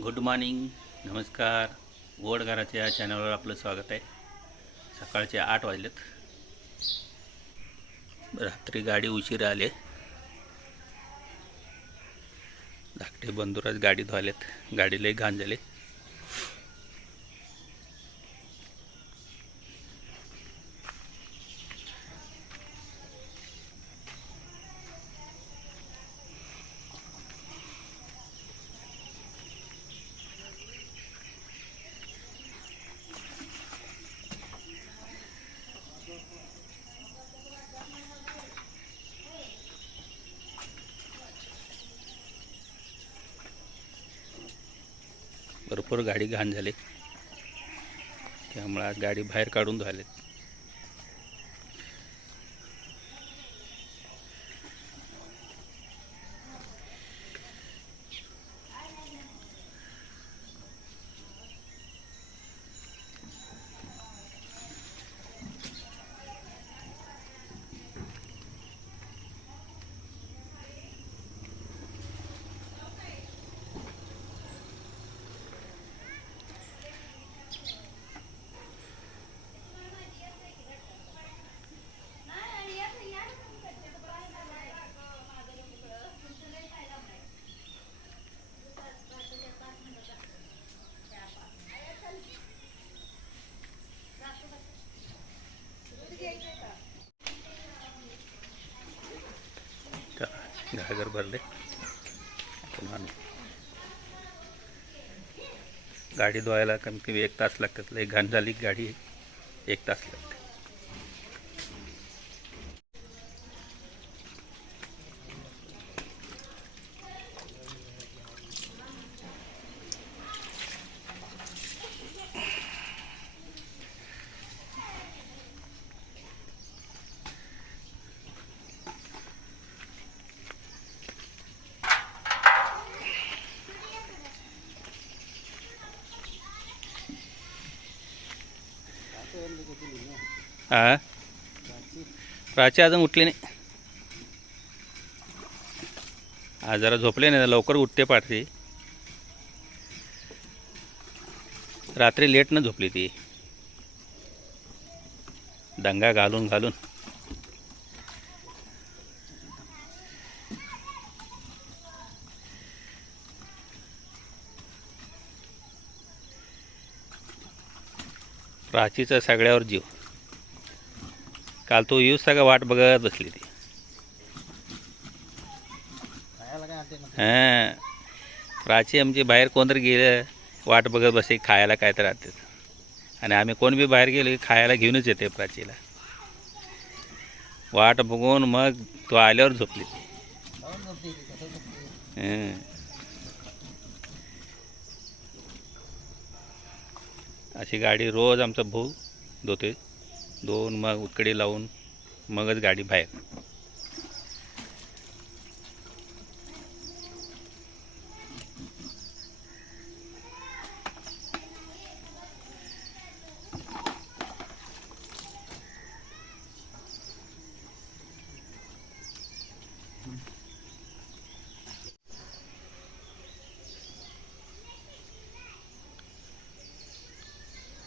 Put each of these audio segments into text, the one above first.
Good morning नमस्कार. वडघराच्या चॅनलवर आपलं स्वागत आहे. सकाळचे आठ वाजलेत. रात्री गाडी उशिरा आले. धाकटे बंधुराज गाडी धुवालेत गाडीलाही घाण झाले. भरपूर गाडी घाण झाली. त्यामुळे आज गाडी बाहेर काढून धुवालेत चला, घागर भरले पुन्हा गाडी धुवायला कमी कमी एक तास लागतात. लई घाण झाली गाडी एक तास लागतात हा? प्राची अजून उठली नाही. आज जरा झोपले नाही लवकर उठते पाठी रात्री लेट न झोपली ती. दंगा घालून घालून. प्राचीचा सगळ्यावर जीव. काल तो येऊस सगळं वाट बघत बसली ती. हां. प्राची आमची बाहेर कोणतरी गेलं वाट बघत बसे खायला काय तर राहते आणि आम्ही कोण बी बाहेर गेलो की खायला घेऊनच येते प्राचीला. वाट बघून मग तो आल्यावर झोपली ती. अशी गाडी रोज आमचा भाऊ धुते. दोन मग उतकडी लावून मगच गाडी बाहेर.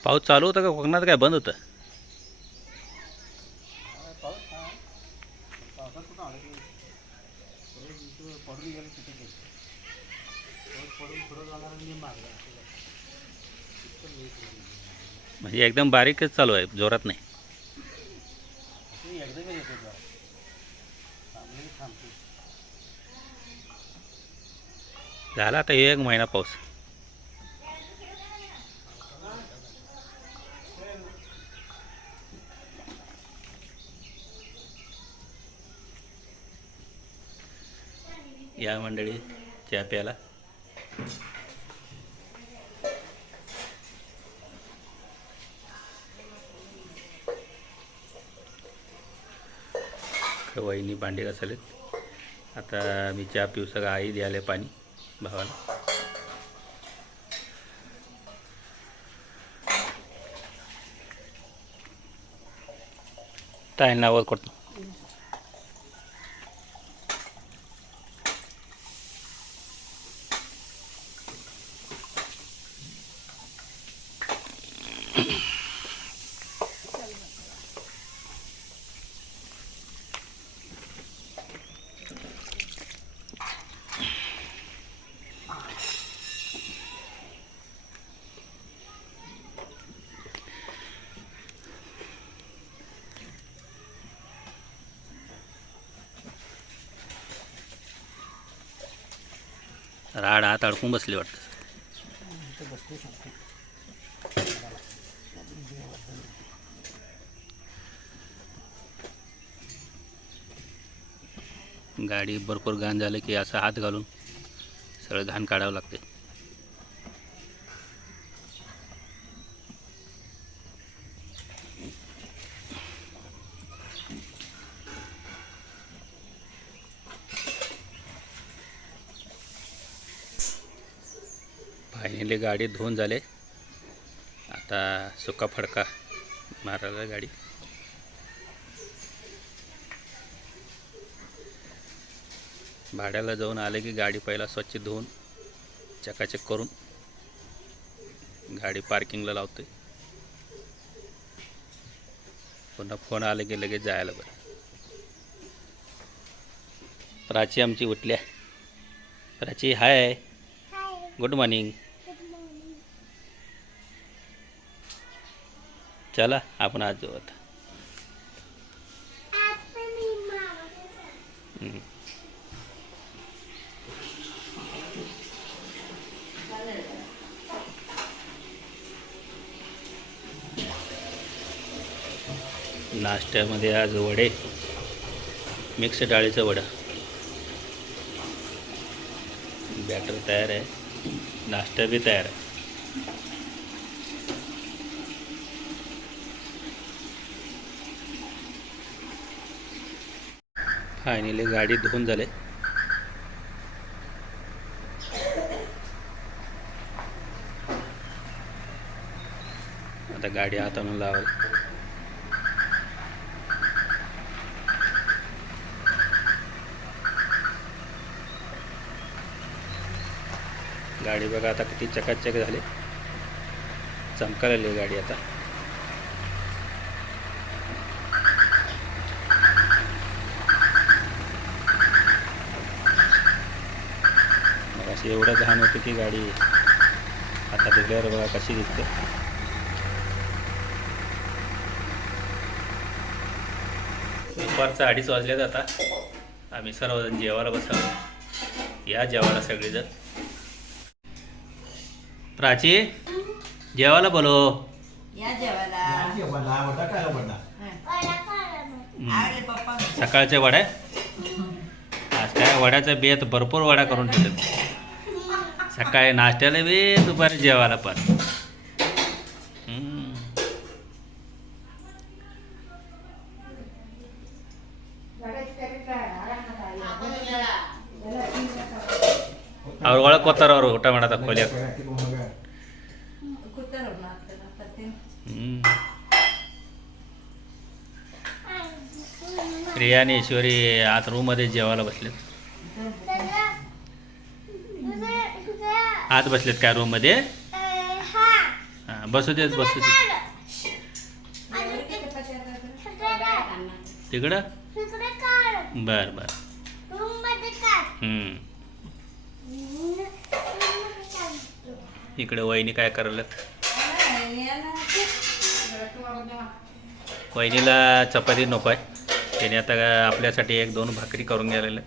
पाऊस चालू होता का कोकणात? काय बंद होतं? म्हणजे एकदम बारीकच चालू आहे जोरात नाही. झाला आता एक महिना पाऊस. या मंडळी चहा प्याला वहिनी भांडे घासलेत. आता मी चहा पिऊ सगळं आई द्यायला पाणी भावाला. टाईम नावर करतो. राड हात अडकून बसली वाटतं. गाडी भरपूर घाण झालं की असं हात घालून सगळं घाण काढावं लागते फायनली गाडी धुवून झाले. आता सुका फडका मारायला गाडी. भाड्याला जाऊन आले की गाडी पहिला स्वच्छ धुवून चकाचक करून गाडी पार्किंगला लावतोय. पुन्हा फोन आले की लगेच जायला बरं. प्राची आमची उठल्या. प्राची हाय. गुड मॉर्निंग चला आपण आज जाऊ आता. नाश्त्यामध्ये आज वडे मिक्स डाळीचं वडा. बॅटर तयार आहे नाश्ता बी तयार आहे. फायनली गाडी धुवून झाले. आता गाडी हात आणून गाडी बघा आता किती चकाचक झाली. चमकायला गाडी आता मग अशी एवढं घाण होतं की गाडी आता धुल्यावर बघा कशी दिसते. दुपारचं अडीच वाजल्यात आता. आम्ही सर्वजण जेवायला बसावं या जेवायला सगळेजण. प्राची जेवायला बोलो. सकाळचे वड्या आज काय? वड्याचा बेत भरपूर वडा करून ठेवतात सकाळी नाश्त्याला बी दुपारी जेवायला पण हम्म. ಅವ್ರ ಒಳಗೆ ಕೂತಾರ ಅವರು ಊಟ ಮಾಡದ ಕೊಲಿಯಾಕ ಕೂತಾರ ಮಾತಾಡ್ತೀನಿ हम्म. प्रिया आणि ईश्वरी आत रूममध्ये जेवायला बसलेत आत बसलेत काय रूममध्ये हां बसू देत बसू देत. तिकडं? बर बर. इकडे वहिनी काय करायला वहिनीला चपाती नको आहे. त्याने आता आपल्यासाठी एक दोन भाकरी करून गेलेल्या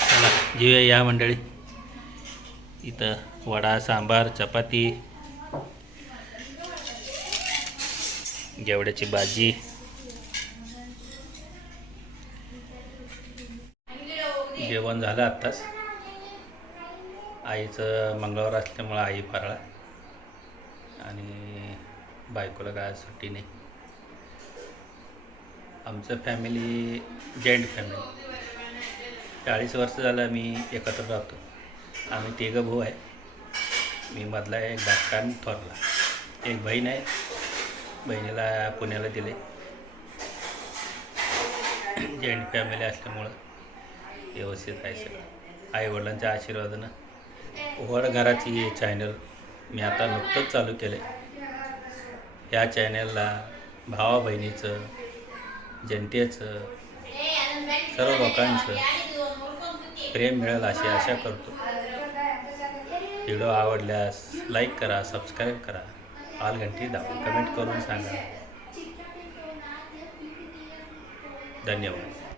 चला जेव्हा या मंडळी. इथं वडा सांबार चपाती जेवड्याची भाजी. जेवण झालं आत्ताच. आईचं मंगळवार असल्यामुळं आई फराळ. आणि बायकोला काय सुट्टी नाही. आमचं फॅमिली जॉईंट फॅमिली चाळीस वर्ष झालं आम्ही एकत्र राहतो. आम्ही तिघं भाऊ आहे. मी मधला एक धाकटा थोरला. एक बहीण आहे. बहिणीला पुण्याला दिले. जॉईंट फॅमिली असल्यामुळं व्यवस्थित आहे सगळं. आईवडिलांच्या आशीर्वादानं वड घराची चॅनल मी आता नुकतंच चालू केलं या चॅनलला भावा बहिणीचं जनतेचं सर्व लोकांचं प्रेम मिळेल अशी आशा करतो. व्हिडिओ आवडल्यास लाईक करा सबस्क्राईब करा. ऑल घंटी दाबा कमेंट करून सांगा. धन्यवाद.